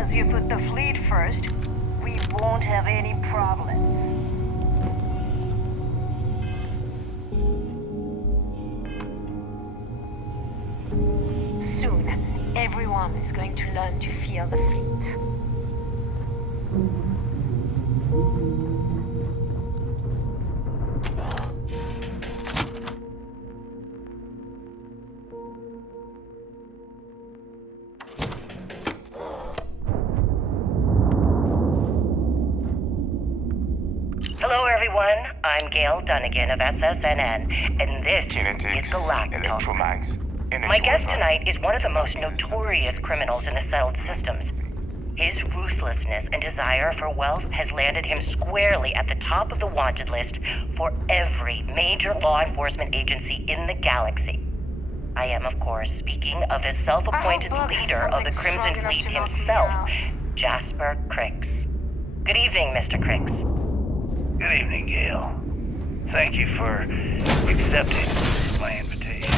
as you put the fleet first, we won't have any problems. Soon, everyone is going to learn to fear the fleet. Hello everyone, I'm Gail Dunnigan of SSNN, and this Kinetics, is Galactic. electromags, energy My guest weapons. tonight is one of the most notorious criminals in the settled systems. His ruthlessness and desire for wealth has landed him squarely at the top of the wanted list for every major law enforcement agency in the galaxy. I am, of course, speaking of the self-appointed leader of the Crimson Fleet himself, Jasper Kryx. Good evening, Mr. Kryx. Good evening, Gail. Thank you for accepting my invitation.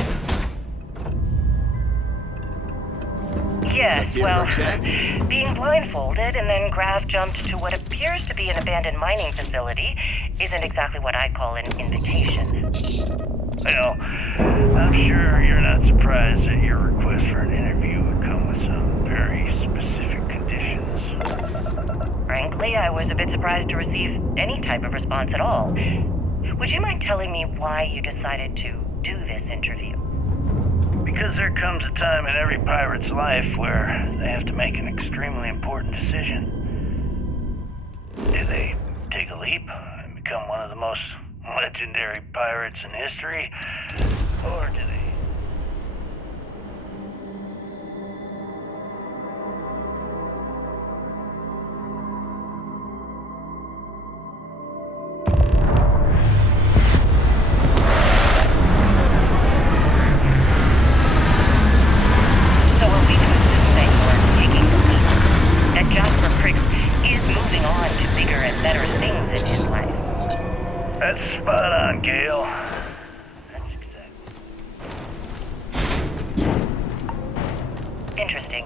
Yes, well, being blindfolded and then Graf jumped to what appears to be an abandoned mining facility isn't exactly what I'd call an invitation. Well, I'm sure you're not surprised that your request for an interview would come with some very specific conditions. Frankly, I was a bit surprised to receive any type of response at all. Would you mind telling me why you decided to do this interview? Because there comes a time in every pirate's life where they have to make an extremely important decision. Do they take a leap and become one of the most legendary pirates in history? Or do they... So are we to assume that you're taking the leap? That Jasper Kryx is moving on to bigger and better things in his life? That's spot on, Gail. That's exactly. Interesting.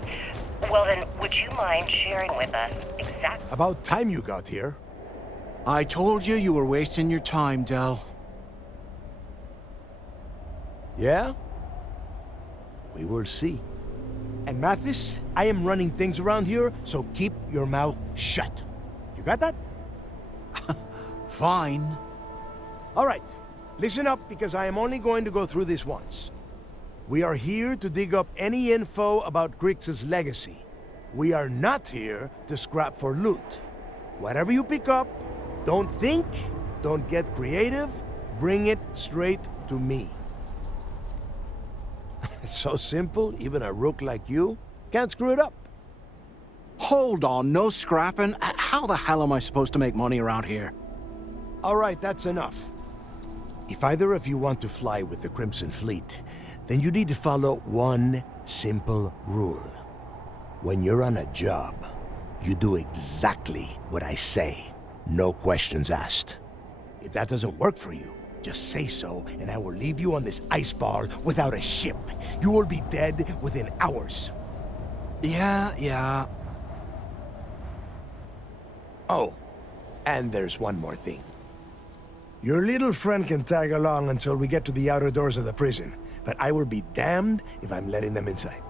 Well then, would you mind sharing with us exactly... About time you got here. I told you you were wasting your time, Del. Yeah? We will see. And Mathis, I am running things around here, so keep your mouth shut. You got that? Fine. All right. Listen up, because I am only going to go through this once. We are here to dig up any info about Kryx's legacy. We are not here to scrap for loot. Whatever you pick up, don't think, don't get creative, bring it straight to me. It's so simple, even a rook like you can't screw it up. Hold on, no scrapping. How the hell am I supposed to make money around here? All right, that's enough. If either of you want to fly with the Crimson Fleet, then you need to follow one simple rule. When you're on a job, you do exactly what I say. No questions asked. If that doesn't work for you, just say so, and I will leave you on this ice ball without a ship. You will be dead within hours. Yeah. Oh, and there's one more thing. Your little friend can tag along until we get to the outer doors of the prison, but I will be damned if I'm letting them inside.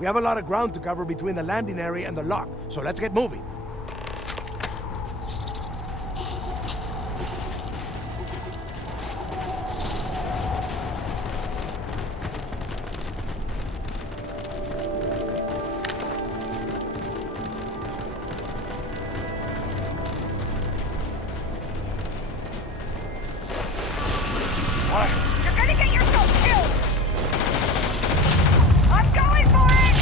We have a lot of ground to cover between the landing area and the lock, so let's get moving. You're gonna get yourself killed! I'm going for it!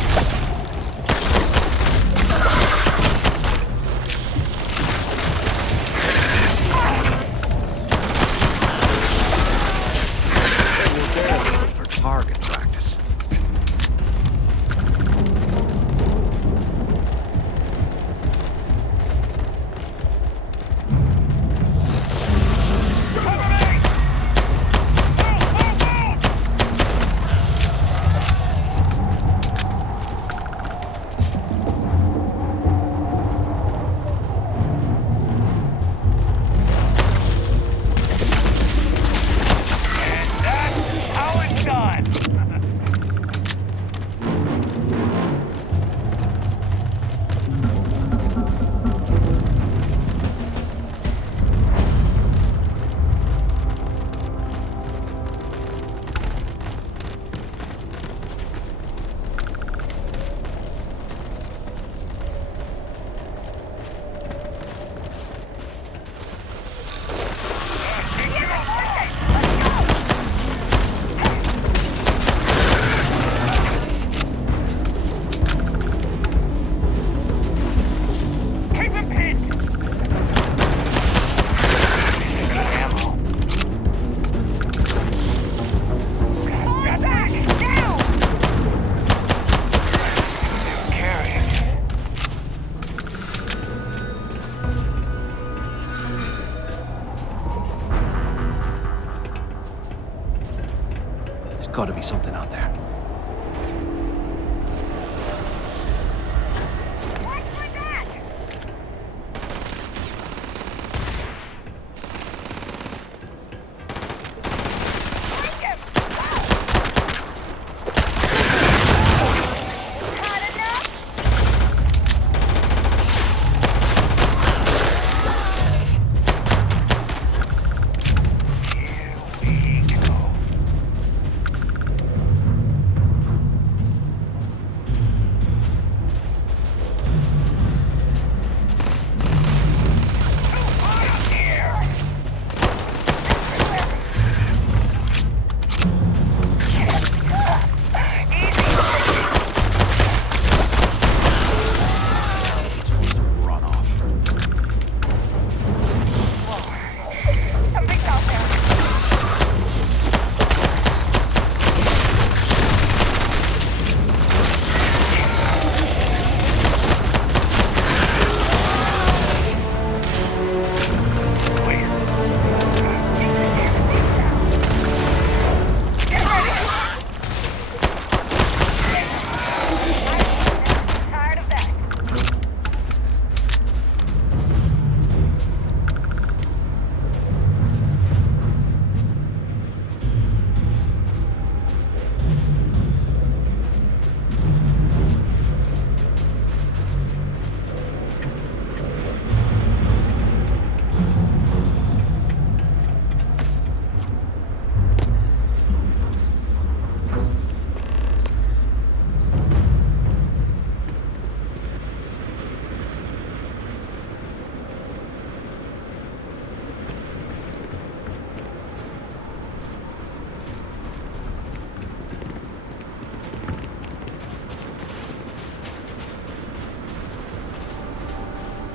Gotta be something out there.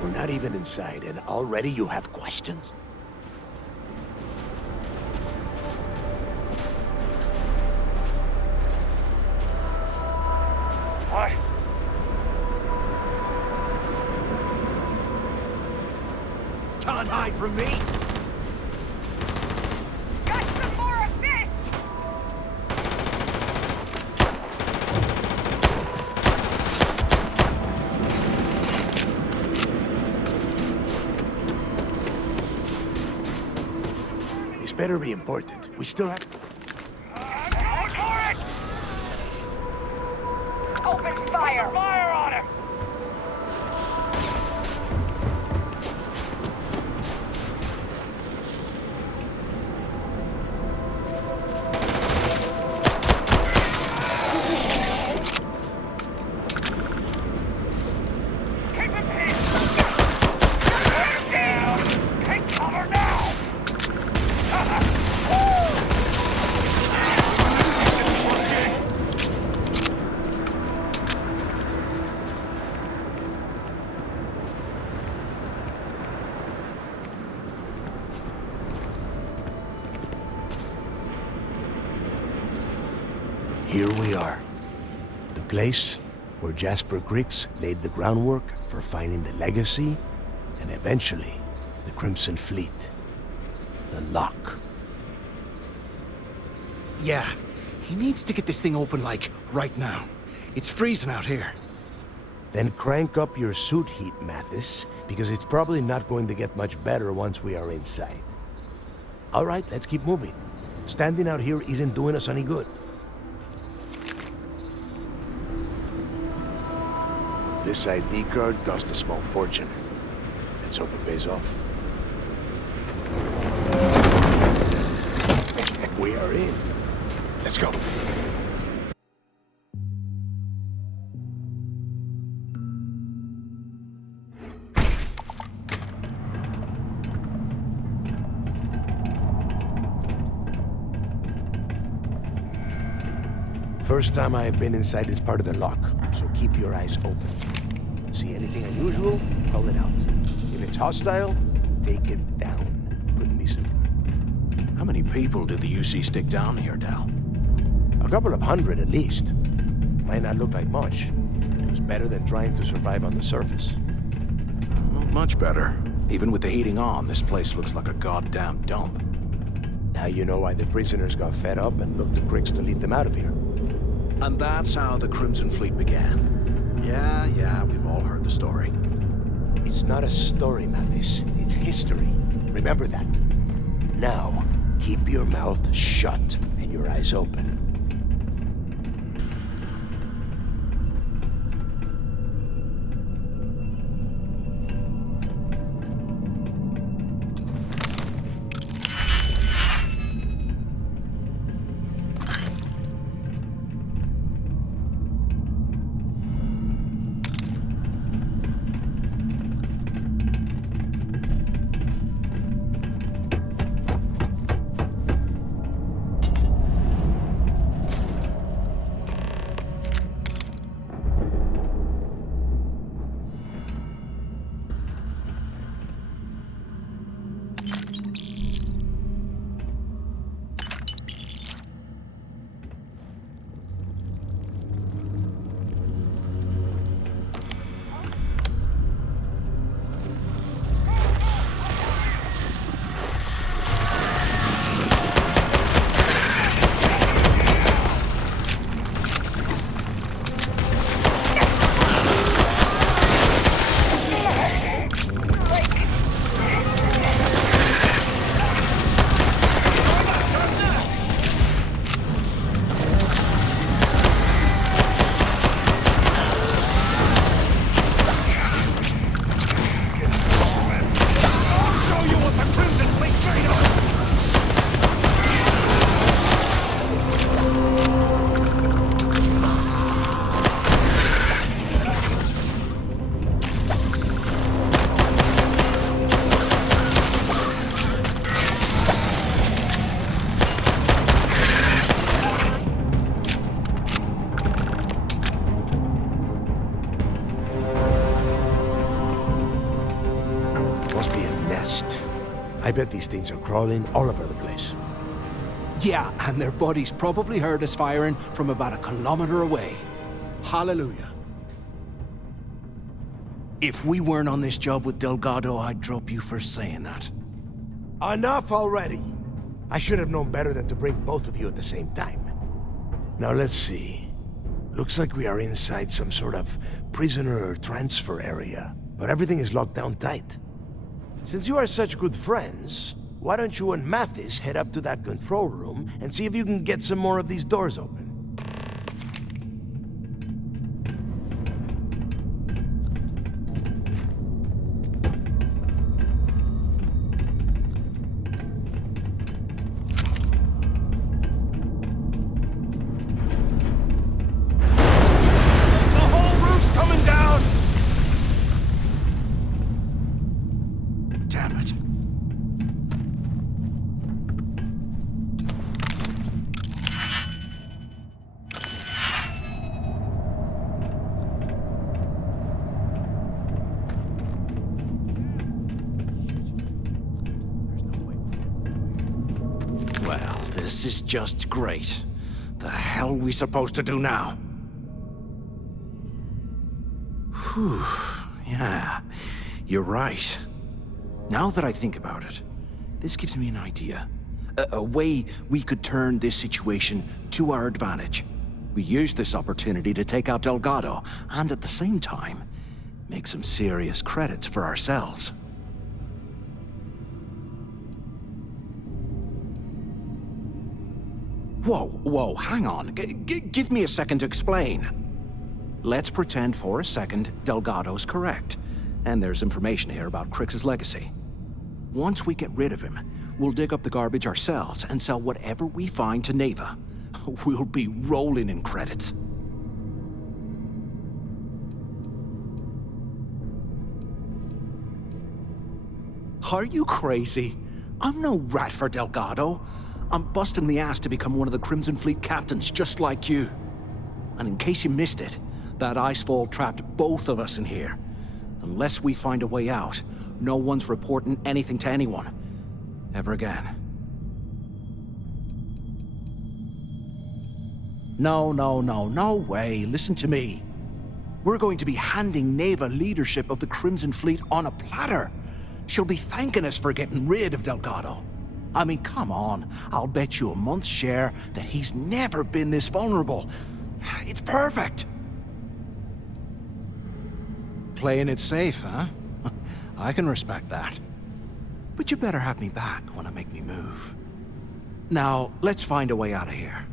We're not even inside, and already you have questions? What? Can't hide from me! Got some more of this! This better be important. We still have... Open fire! Fire on him! Keep him hit! Get him down! Take cover now! Here we are. The place where Jasper Kryx laid the groundwork for finding the legacy and eventually the Crimson Fleet. The Lock. Yeah, he needs to get this thing open, like, right now. It's freezing out here. Then crank up your suit heat, Mathis, because it's probably not going to get much better once we are inside. All right, let's keep moving. Standing out here isn't doing us any good. This ID card cost a small fortune. Let's hope it pays off. We are in. Let's go. First time I have been inside this part of the lock, so keep your eyes open. See anything unusual, call it out. If it's hostile, take it down. Couldn't be simpler. How many people did the UC stick down here, Dal? A couple of hundred at least. Might not look like much, but it was better than trying to survive on the surface. Not much better. Even with the heating on, this place looks like a goddamn dump. Now you know why the prisoners got fed up and looked to Kryx to lead them out of here. And that's how the Crimson Fleet began. Yeah, we've all heard the story. It's not a story, Mathis. It's history. Remember that. Now, keep your mouth shut and your eyes open. I bet these things are crawling all over the place. Yeah, and their buddies probably heard us firing from about 1 kilometer away. Hallelujah. If we weren't on this job with Delgado, I'd drop you for saying that. Enough already! I should have known better than to bring both of you at the same time. Now let's see. Looks like we are inside some sort of prisoner transfer area, but everything is locked down tight. Since you are such good friends, why don't you and Mathis head up to that control room and see if you can get some more of these doors open? This is just great. The hell are we supposed to do now? Whew, yeah, you're right. Now that I think about it, this gives me an idea. A way we could turn this situation to our advantage. We use this opportunity to take out Delgado, and at the same time, make some serious credits for ourselves. Whoa, hang on. Give me a second to explain. Let's pretend for a second Delgado's correct, and there's information here about Kryx's legacy. Once we get rid of him, we'll dig up the garbage ourselves and sell whatever we find to Neva. We'll be rolling in credits. Are you crazy? I'm no rat for Delgado. I'm busting the ass to become one of the Crimson Fleet captains, just like you. And in case you missed it, that icefall trapped both of us in here. Unless we find a way out, no one's reporting anything to anyone. Ever again. No way. Listen to me. We're going to be handing Neva leadership of the Crimson Fleet on a platter. She'll be thanking us for getting rid of Delgado. I mean, come on. I'll bet you a month's share that he's never been this vulnerable. It's perfect. Playing it safe, huh? I can respect that. But you better have me back when I make me move. Now, let's find a way out of here.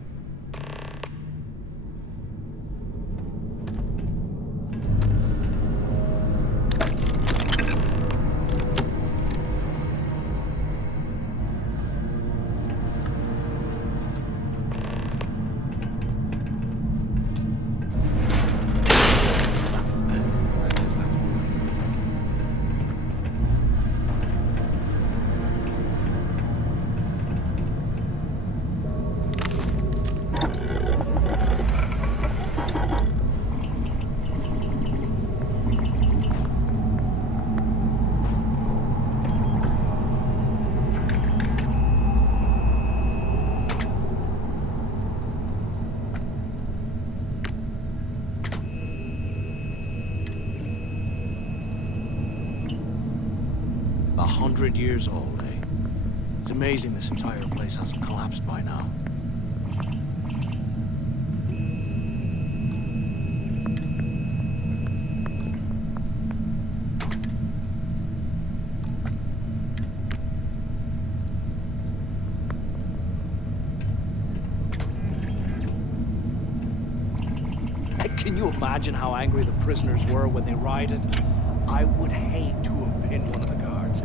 Years old, eh? It's amazing this entire place hasn't collapsed by now. Can you imagine how angry the prisoners were when they rioted? I would hate to have been one of the guards.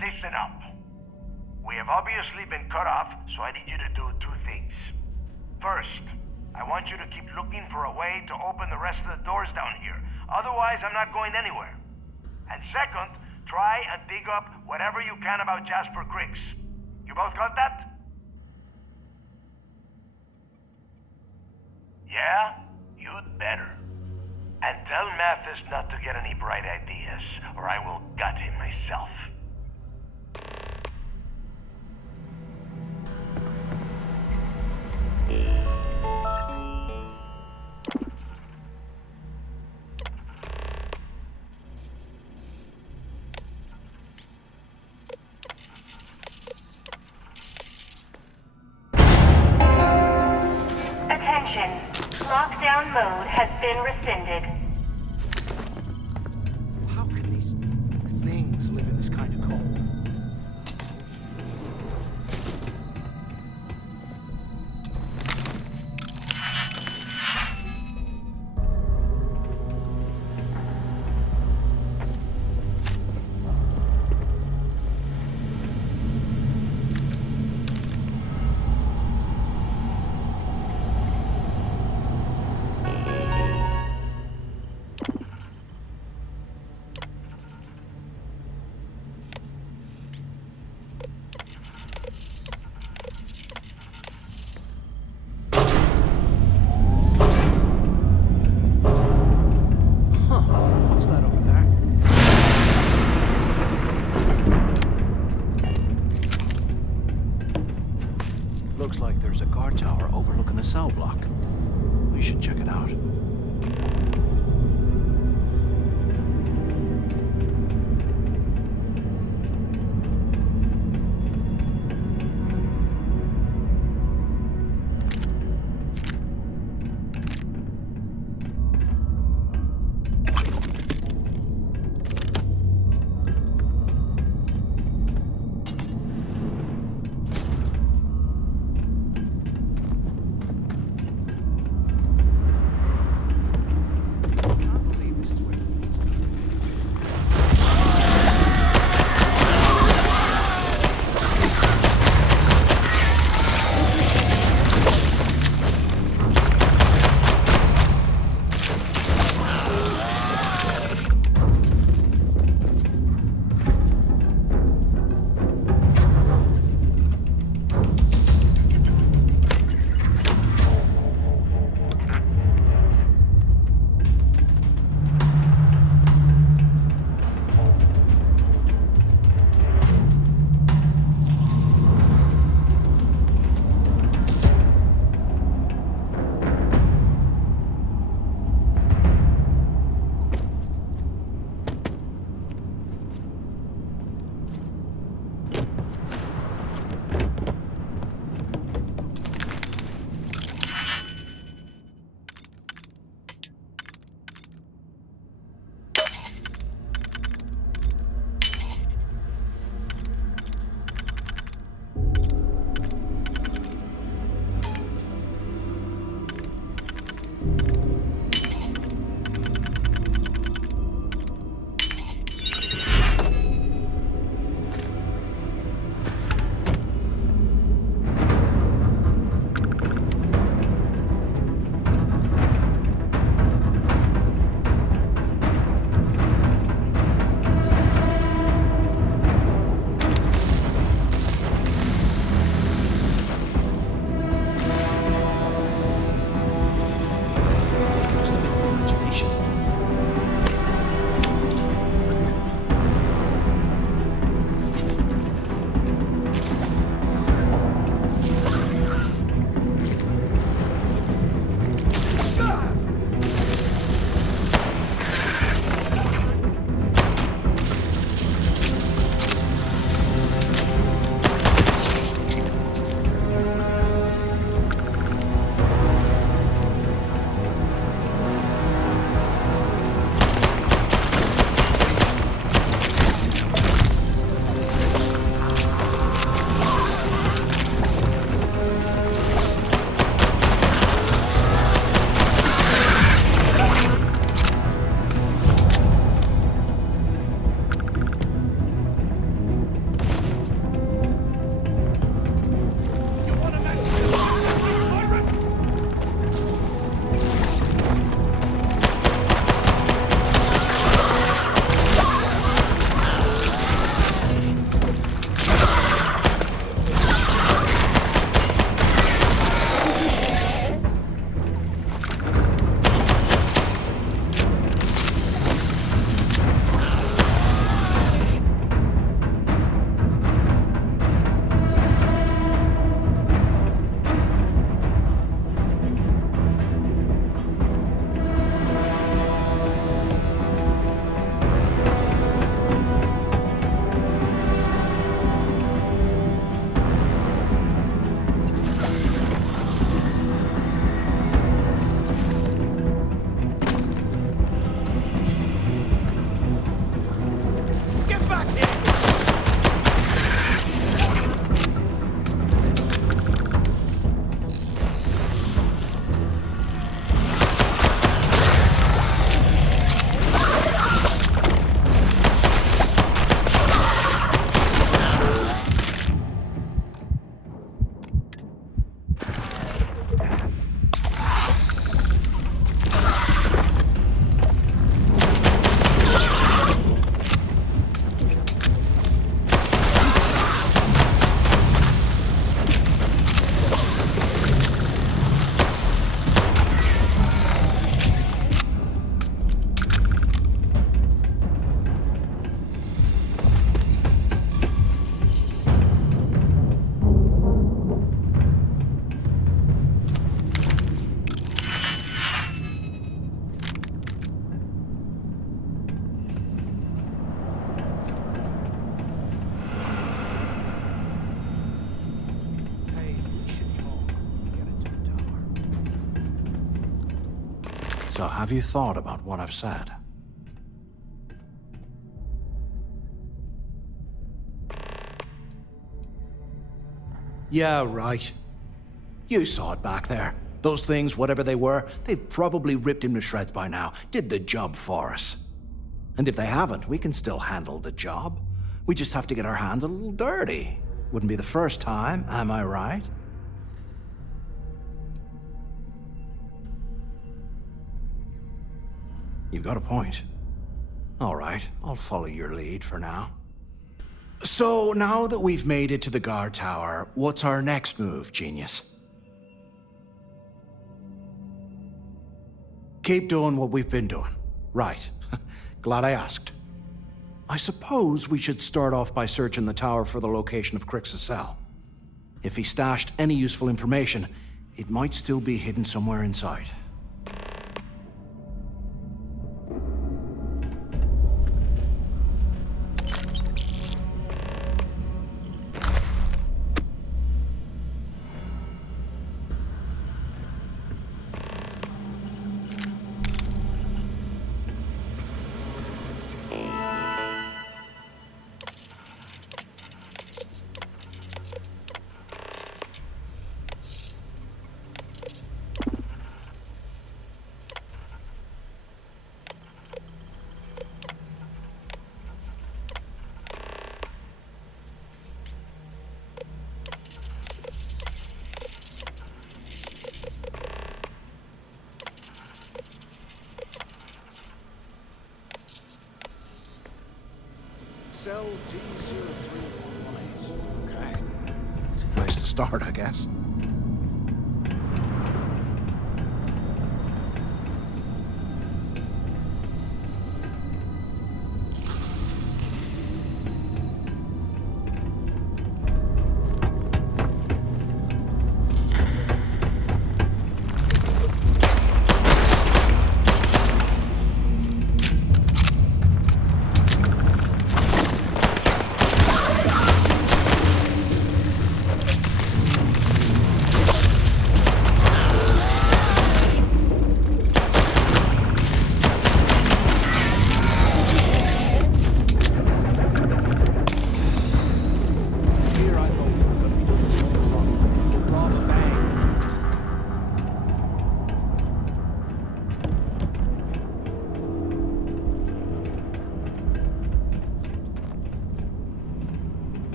Listen up. We have obviously been cut off, so I need you to do two things. First, I want you to keep looking for a way to open the rest of the doors down here. Otherwise, I'm not going anywhere. And second, try and dig up whatever you can about Jasper Kryx. You both got that? Yeah? You'd better. And tell Mathis not to get any bright ideas, or I will gut him myself. Attention. Lockdown mode has been rescinded. How can these things live in this kind of cold? Looks like there's a guard tower overlooking the cell block. We should check it out. So have you thought about what I've said? Yeah, right. You saw it back there. Those things, whatever they were, they've probably ripped him to shreds by now. Did the job for us. And if they haven't, we can still handle the job. We just have to get our hands a little dirty. Wouldn't be the first time, am I right? You've got a point. All right, I'll follow your lead for now. So, now that we've made it to the guard tower, what's our next move, genius? Keep doing what we've been doing. Right. Glad I asked. I suppose we should start off by searching the tower for the location of Kryx's cell. If he stashed any useful information, it might still be hidden somewhere inside. Cell D0318. Okay. It's a place to start, I guess.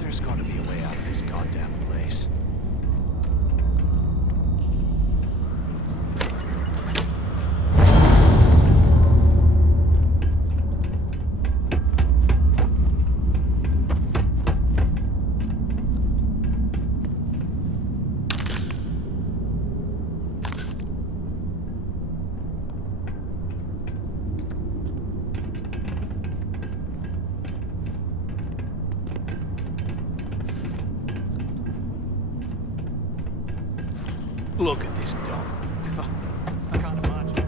There's got to be a way out of this goddamn place. Look at this dump. I can't imagine.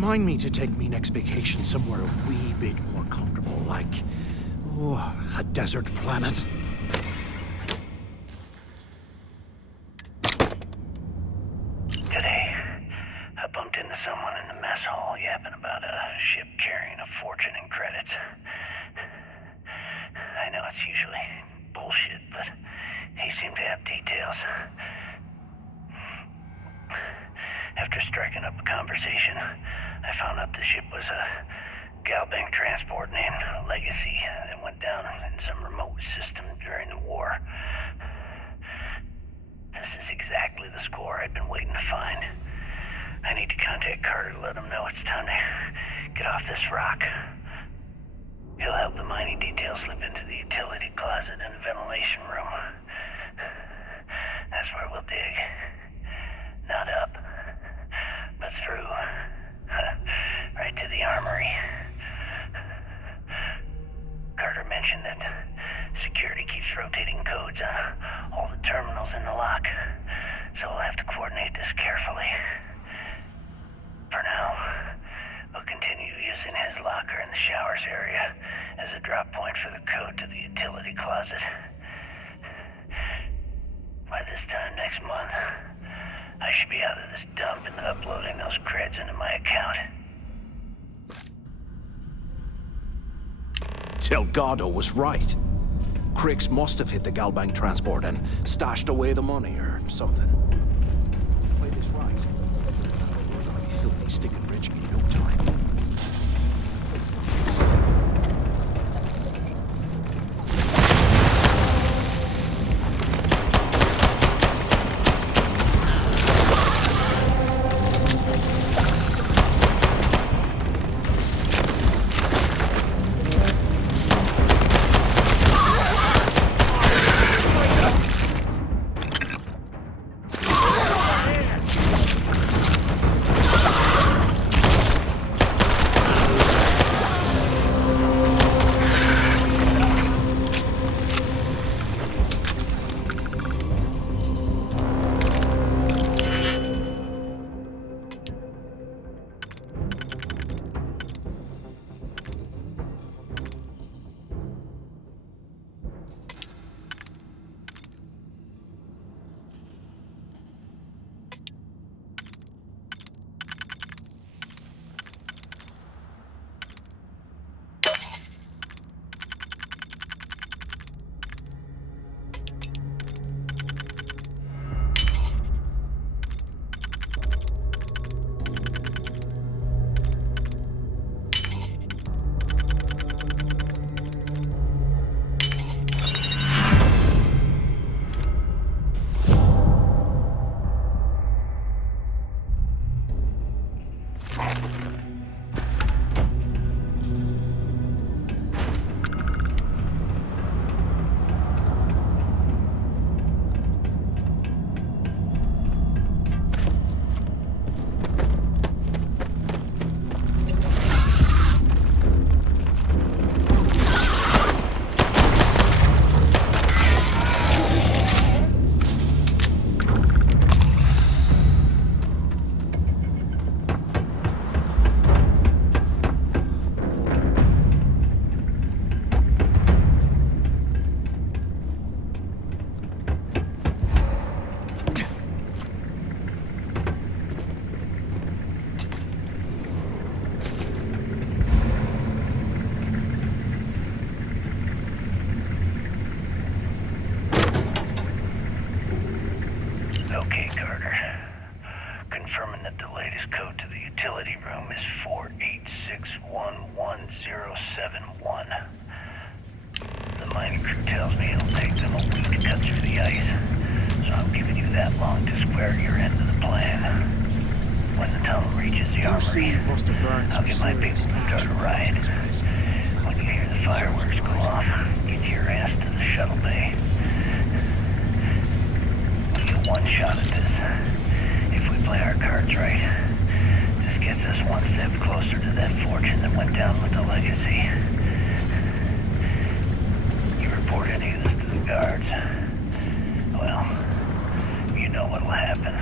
remind me to take me next vacation somewhere a wee bit more comfortable, like, a desert planet. Today, I bumped into someone in the mess hall yapping about a ship carrying a fortune in credits. I know it's usually bullshit, but he seemed to have details. After striking up a conversation, I found out the ship was a Galbank transport named Legacy that went down in some remote system during the war. This is exactly the score I'd been waiting to find. I need to contact Carter to let him know it's time to get off this rock. He'll help the mining details slip into the utility closet and the ventilation room. That's where we'll dig. Not up, but through. Right to the armory. Carter mentioned that security keeps rotating codes on all the terminals in the lock, so we'll have to coordinate this carefully. For now, we'll continue using his locker in the showers area as a drop point for the code to the utility closet. By this time next month, I should be out of this dump and uploading those creds into my account. Delgado was right. Kryx must have hit the Galbank transport and stashed away the money or something. Play this right. We're gonna be filthy stinking rich in no time. Okay, Carter. Confirming that the latest code to the utility room is 486111071. The mining crew tells me it'll take them a week to cut through the ice, so I'm giving you that long to square your end of the plan. When the tunnel reaches the armory, I'll get my people to start a riot. When you hear the fireworks go off, get your ass to the shuttle bay. We get one shot at this. If we play our cards right, this gets us one step closer to that fortune that went down with the Legacy. You report any of this to the guards, well, you know what'll happen.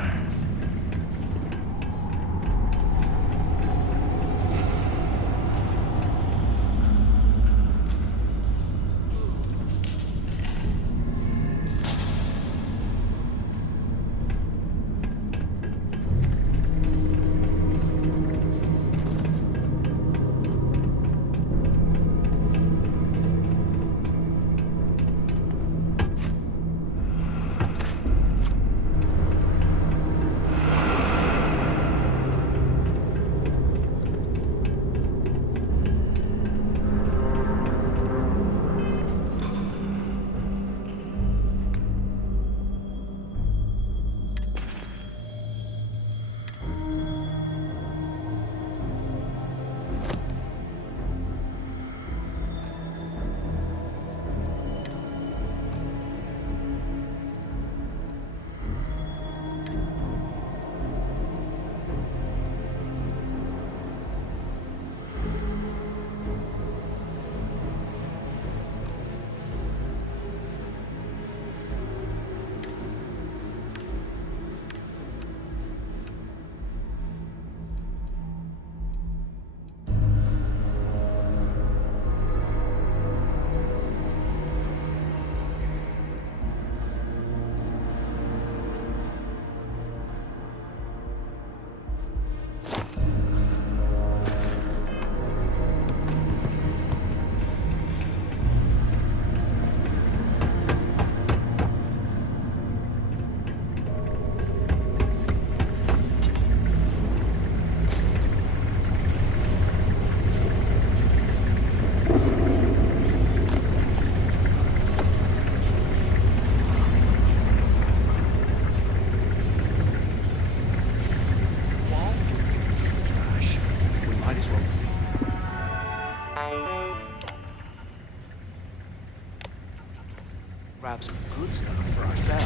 Grab some good stuff for ourselves.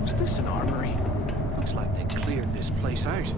Was this an armory? Looks like they cleared this place out.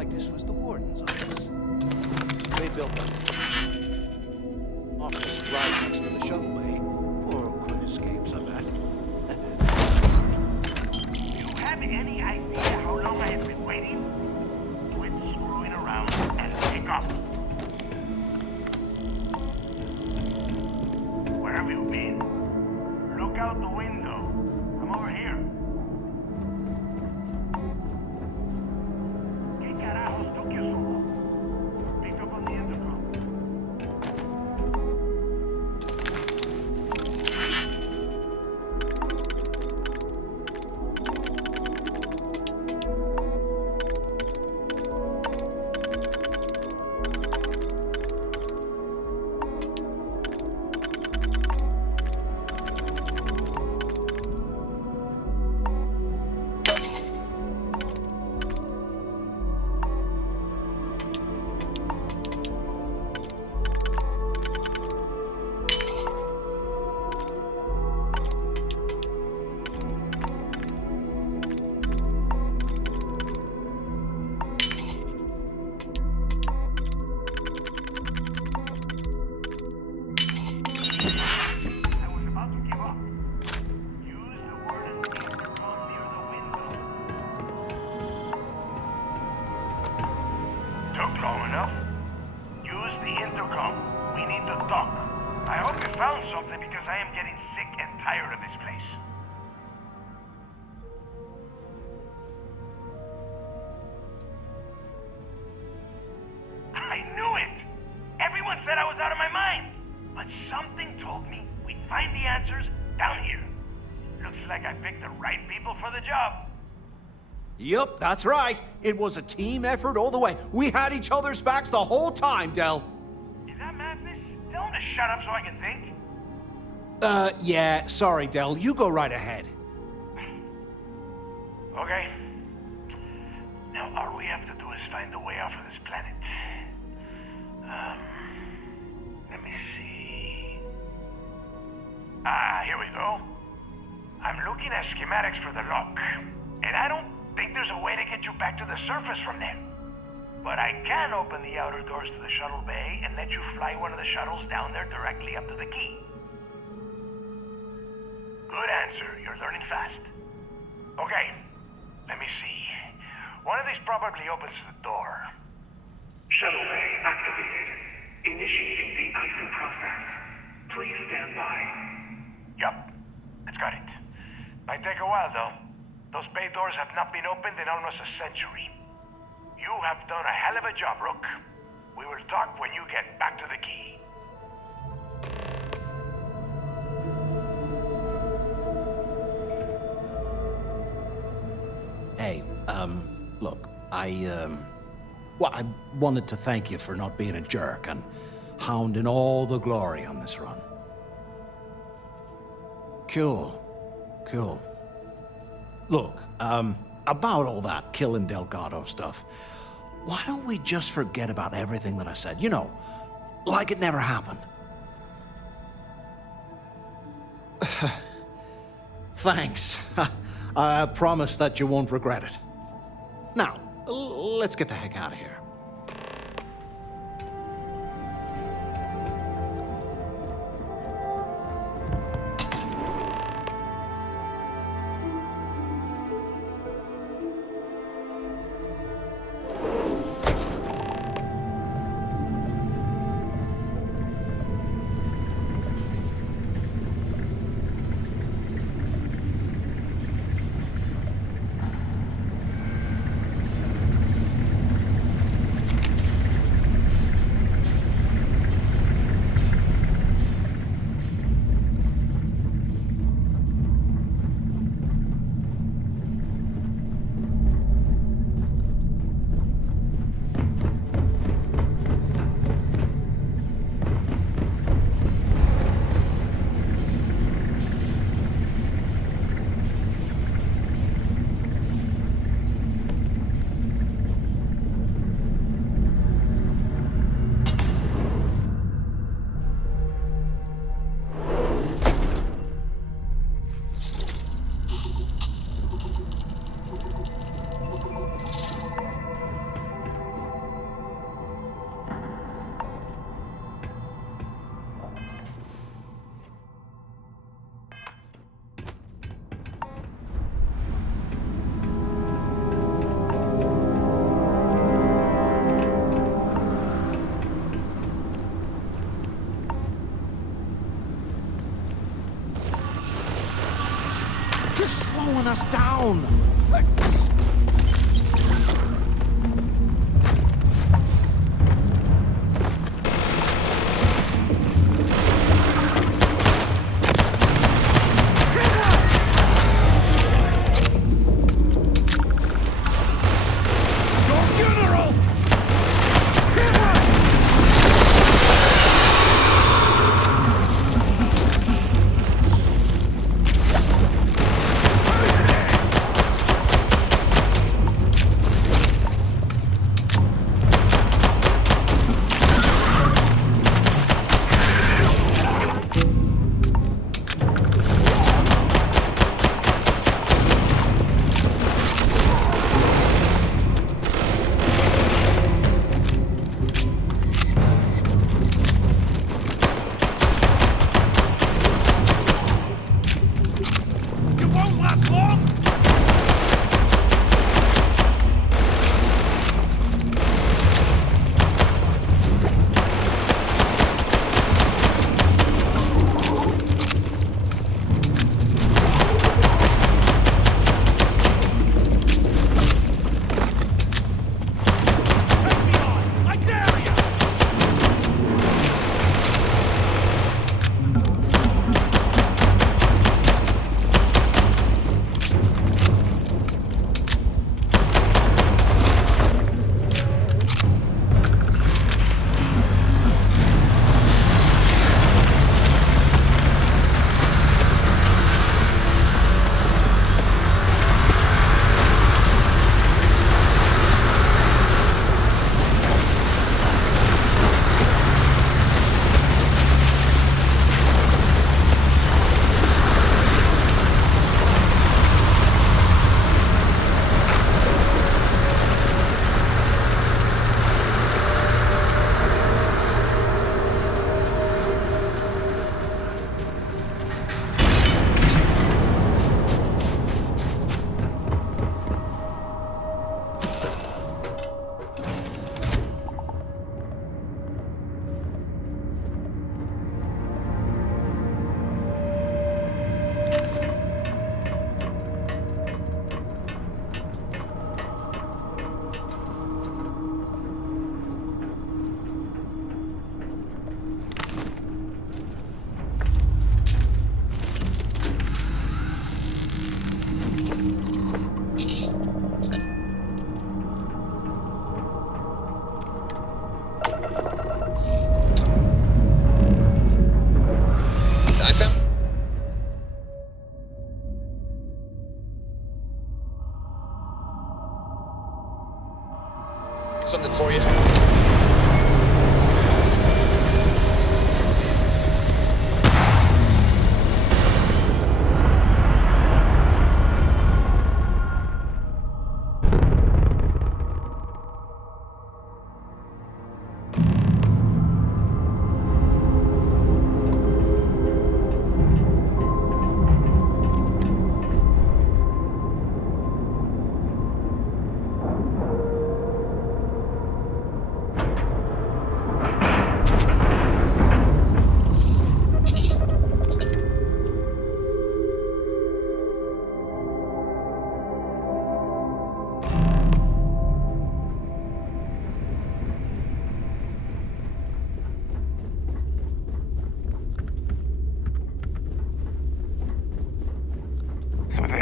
like this was the warden's office. They built an office right next to the shuttle bay for quick escapes, I bet. Do you have any idea how long I have been waiting? Quit screwing around and use the intercom. We need to talk. I hope you found something because I am getting sick and tired of this place. I knew it! Everyone said I was out of my mind. But something told me we'd find the answers down here. Looks like I picked the right people for the job. Yup, that's right. It was a team effort all the way. We had each other's backs the whole time, Del. Is that Mathis? Tell him to shut up so I can think. Yeah, sorry, Del. You go right ahead. Okay. Now all we have to do is find a way off of this planet. Let me see. Here we go. I'm looking at schematics for the lock, and I don't think there's a way to get you back to the surface from there. But I can open the outer doors to the shuttle bay and let you fly one of the shuttles down there directly up to the key. Good answer. You're learning fast. Okay, let me see. One of these probably opens the door. Shuttle bay activated. Initiating the icing process. Please stand by. Yup, it's got it. Might take a while though. Those bay doors have not been opened in almost a century. You have done a hell of a job, Rook. We will talk when you get back to the key. Hey, look, well, I wanted to thank you for not being a jerk and hounding all the glory on this run. Cool. Look, about all that killing Delgado stuff, why don't we just forget about everything that I said? You know, like it never happened. Thanks. I promise that you won't regret it. Now, let's get the heck out of here. Slowing us down.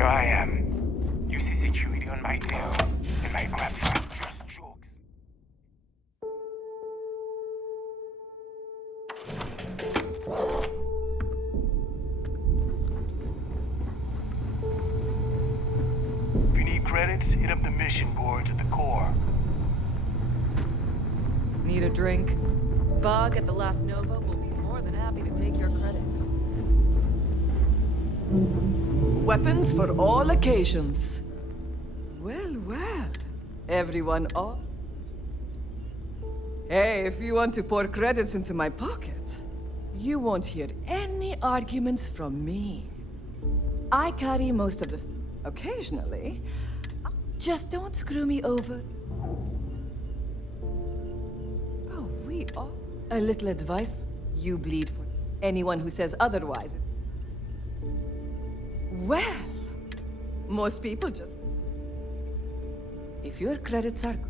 I am. You see security on my tail, and my grab trap just jokes. If you need credits, hit up the mission boards at the core. Need a drink? Bog at the Last Nova will be more than happy to take your credits. Weapons for all occasions. Well, well. Everyone up? Hey, if you want to pour credits into my pocket, you won't hear any arguments from me. I carry most of the... occasionally. Just don't screw me over. Oh, we are... A little advice. You bleed for anyone who says otherwise. Well, most people just... If your credits are good...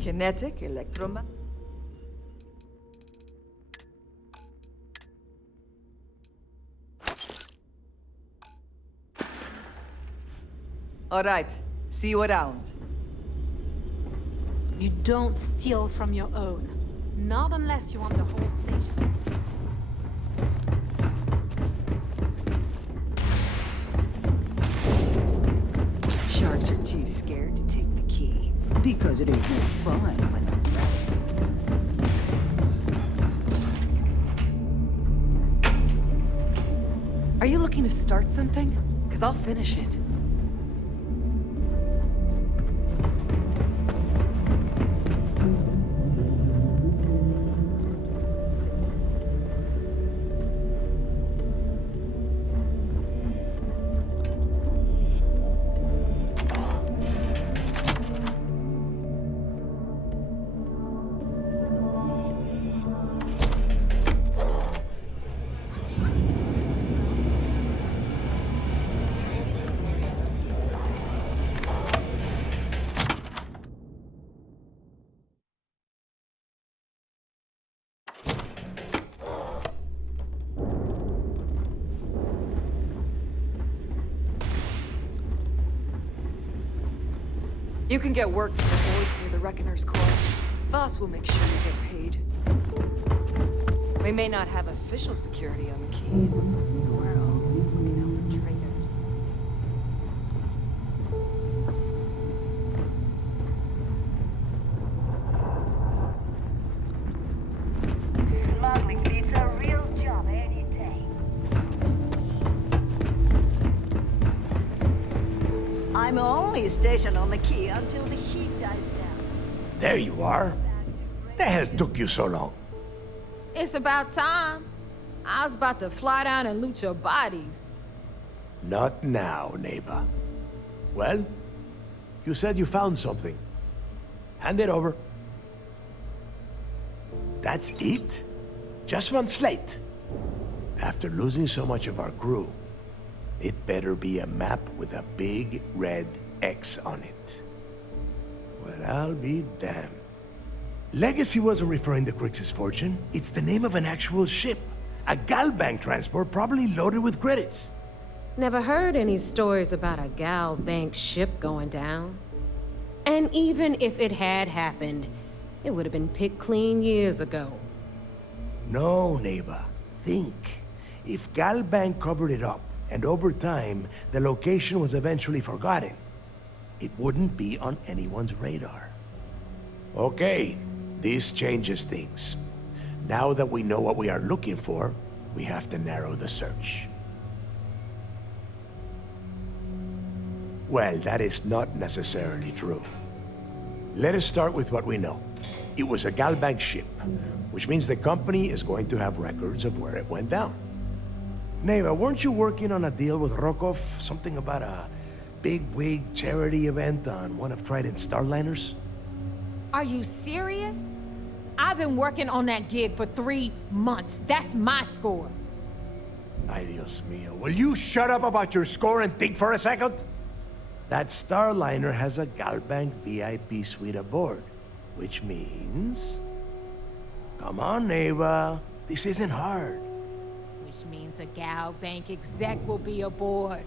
Kinetic, electromagnetic... All right, see you around. You don't steal from your own. Not unless you want the whole station. Sharks are too scared to take the key. Because it ain't no fun when I'm ready. Are you looking to start something? Because I'll finish it. You can get work for the voids near the Reckoner's core. Voss will make sure you get paid. We may not have official security on the key. We're always looking out for traitors. Smuggling beats a real job any day. only station on the quay until the heat dies down. There you are. The hell took you so long? It's about time. I was about to fly down and loot your bodies. Not now, neighbor. Well, you said you found something. Hand it over. That's it? Just one slate? After losing so much of our crew, it better be a map with a big red X on it. Well, I'll be damned. Legacy wasn't referring to Kryx's fortune. It's the name of an actual ship. A Galbank transport probably loaded with credits. Never heard any stories about a Gal Bank ship going down. And even if it had happened, it would have been picked clean years ago. No, neighbor. Think. If Galbank covered it up, and over time, the location was eventually forgotten, it wouldn't be on anyone's radar. Okay, this changes things. Now that we know what we are looking for, we have to narrow the search. Well, that is not necessarily true. Let us start with what we know. It was a Galbank ship, which means the company is going to have records of where it went down. Neighbor, weren't you working on a deal with Rokov? Something about a big-wig charity event on one of Trident's Starliners? Are you serious? I've been working on that gig for 3 months. That's my score. Ay, Dios mío. Will you shut up about your score and think for a second? That Starliner has a Galbank VIP suite aboard, which means... Come on, neighbor. This isn't hard. Which means a Gal Bank exec will be aboard.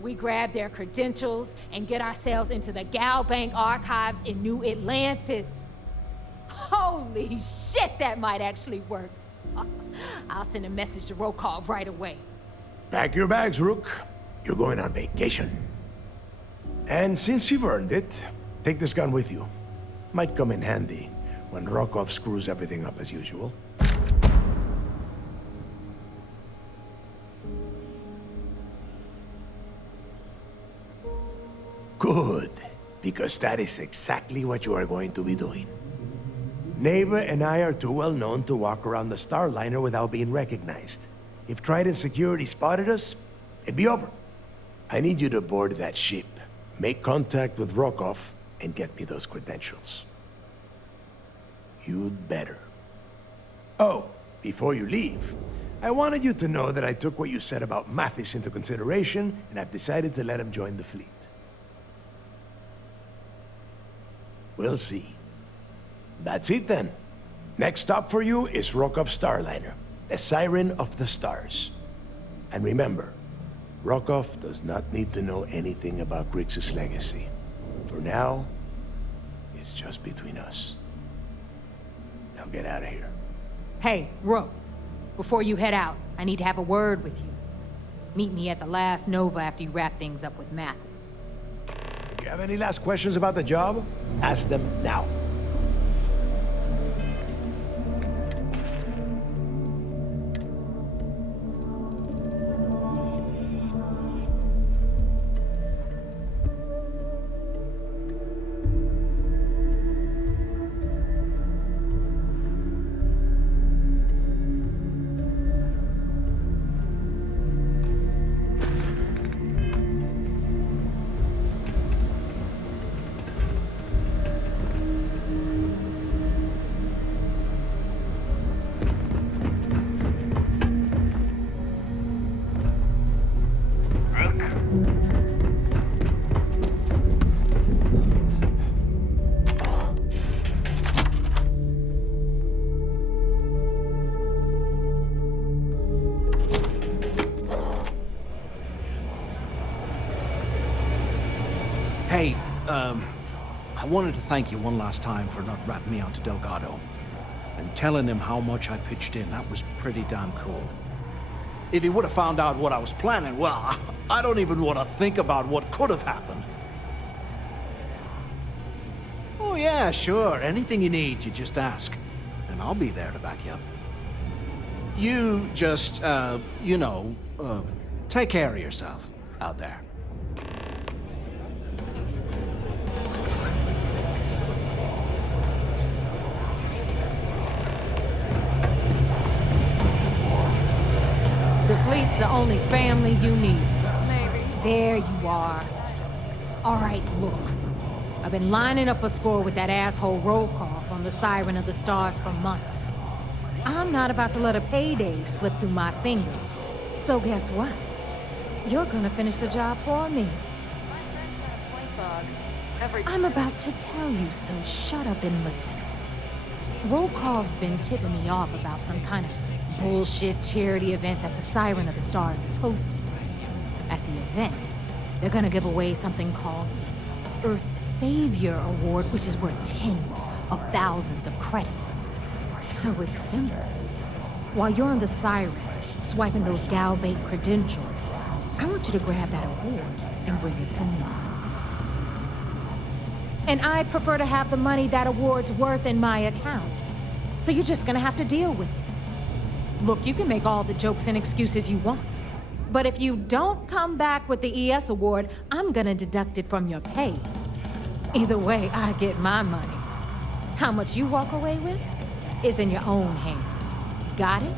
We grab their credentials and get ourselves into the Gal Bank archives in New Atlantis. Holy shit, that might actually work. I'll send a message to Rokov right away. Pack your bags, Rook. You're going on vacation. And since you've earned it, take this gun with you. Might come in handy when Rokov screws everything up as usual. Good, because that is exactly what you are going to be doing. Neighbor and I are too well known to walk around the Starliner without being recognized. If Trident Security spotted us, it'd be over. I need you to board that ship, make contact with Rokov, and get me those credentials. You'd better. Oh, before you leave, I wanted you to know that I took what you said about Mathis into consideration, and I've decided to let him join the fleet. We'll see. That's it then. Next stop for you is Rokov Starliner, the Siren of the Stars. And remember, Rokov does not need to know anything about Kryx's legacy. For now, it's just between us. Now get out of here. Hey, Rook, before you head out, I need to have a word with you. Meet me at the last Nova after you wrap things up with Mathis. If you have any last questions about the job, ask them now. Hey, I wanted to thank you one last time for not ratting me out to Delgado and telling him how much I pitched in. That was pretty damn cool. If he would have found out what I was planning, well, I don't even want to think about what could have happened. Oh yeah, sure. Anything you need, you just ask, and I'll be there to back you up. You just, take care of yourself out there. It's the only family you need. Maybe. There you are. All right, look. I've been lining up a score with that asshole roll call from the Siren of the Stars for months. I'm not about to let a payday slip through my fingers. So guess what? You're gonna finish the job for me. My friend's got a point bug. I'm about to tell you, so shut up and listen. Roll call's been tipping me off about some kind of bullshit charity event that the Siren of the Stars is hosting. At the event, they're gonna give away something called Earth Savior Award, which is worth tens of thousands of credits. So it's simple. While you're on the Siren, swiping those Gal Bank credentials, I want you to grab that award and bring it to me. And I'd prefer to have the money that award's worth in my account. So you're just gonna have to deal with it. Look, you can make all the jokes and excuses you want. But if you don't come back with the ES award, I'm gonna deduct it from your pay. Either way, I get my money. How much you walk away with is in your own hands. Got it?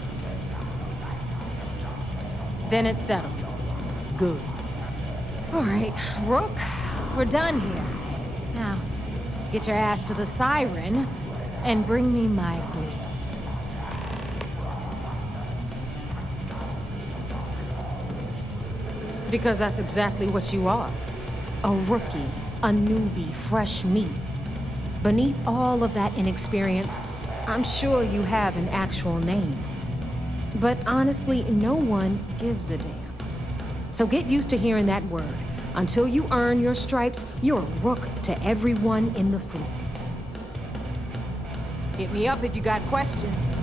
Then it's settled. Good. All right, Rook, we're done here. Now, get your ass to the Siren and bring me my goods. Because that's exactly what you are. A rookie, a newbie, fresh meat. Beneath all of that inexperience, I'm sure you have an actual name. But honestly, no one gives a damn. So get used to hearing that word. Until you earn your stripes, you're a rook to everyone in the fleet. Hit me up if you got questions.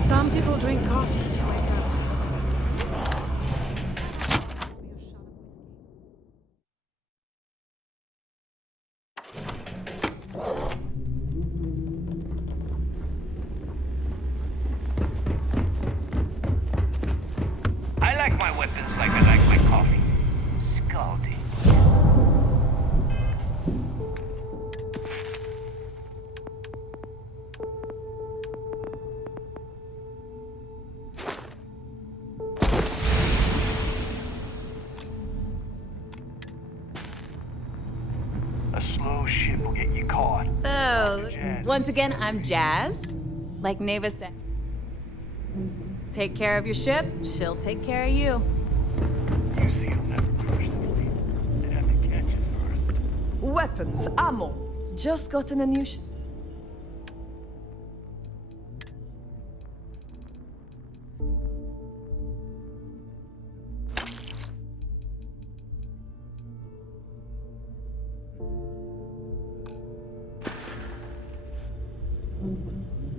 Some people drink coffee to wake up. I like my weapons like I like my coffee. Scalding. A slow ship will get you caught. So, once again, I'm Jazz. Like Neva said. Take care of your ship, she'll take care of you. Unseal never crushed the fleet. They'd have to catch us first. Weapons, ammo. Just gotten a new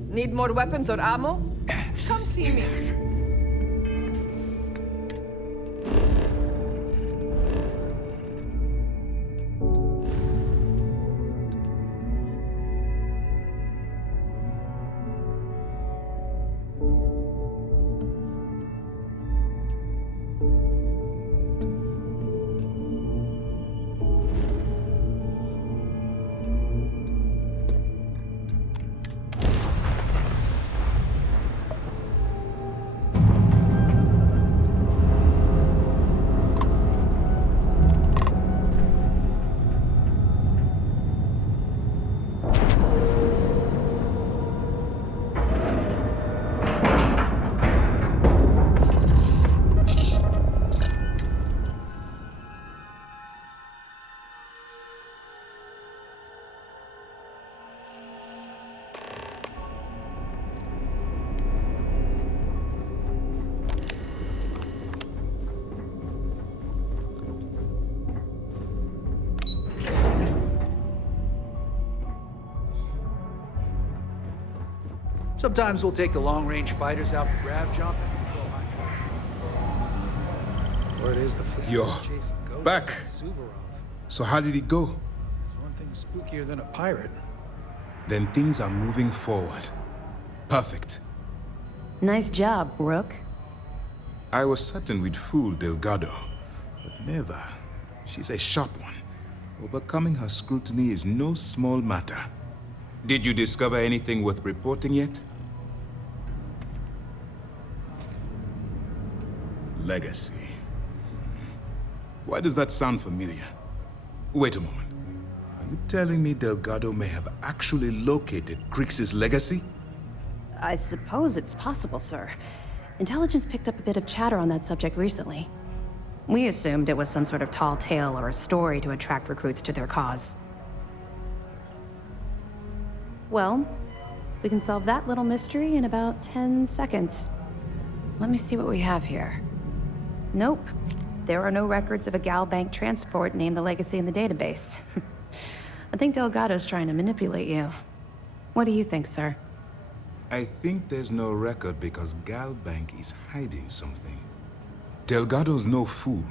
Need more weapons or ammo? Come see me. Sometimes we'll take the long-range fighters out for grab jump and control high traffic. Or it is the fleet Yo, chasing ghosts back. and Suvorov. So how did it go? There's one thing spookier than a pirate. Then things are moving forward. Perfect. Nice job, Rook. I was certain we'd fool Delgado, but never. She's a sharp one. Overcoming her scrutiny is no small matter. Did you discover anything worth reporting yet? Legacy. Why does that sound familiar? Wait a moment. Are you telling me Delgado may have actually located Kryx's legacy? I suppose it's possible, sir. Intelligence picked up a bit of chatter on that subject recently. We assumed it was some sort of tall tale or a story to attract recruits to their cause. Well, we can solve that little mystery in about 10 seconds. Let me see what we have here. Nope. There are no records of a Gal Bank transport named the Legacy in the database. I think Delgado's trying to manipulate you. What do you think, sir? I think there's no record because Gal Bank is hiding something. Delgado's no fool.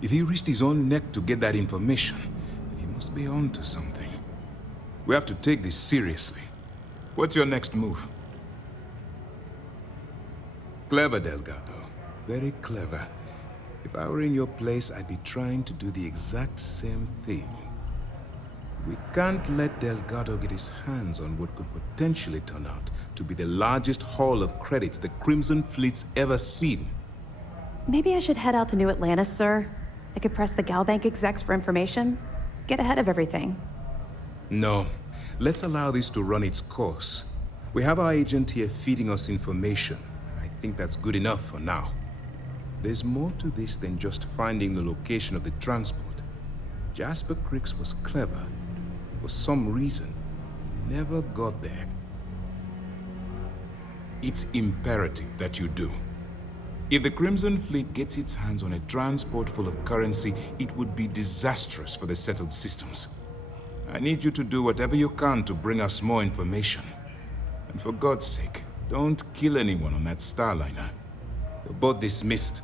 If he risked his own neck to get that information, then he must be onto something. We have to take this seriously. What's your next move? Clever, Delgado. Very clever. If I were in your place, I'd be trying to do the exact same thing. We can't let Delgado get his hands on what could potentially turn out to be the largest haul of credits the Crimson Fleet's ever seen. Maybe I should head out to New Atlantis, sir. I could press the Gal Bank execs for information. Get ahead of everything. No. Let's allow this to run its course. We have our agent here feeding us information. I think that's good enough for now. There's more to this than just finding the location of the transport. Jasper Kryx was clever. For some reason, he never got there. It's imperative that you do. If the Crimson Fleet gets its hands on a transport full of currency, it would be disastrous for the settled systems. I need you to do whatever you can to bring us more information. And for God's sake, don't kill anyone on that Starliner. You're both dismissed.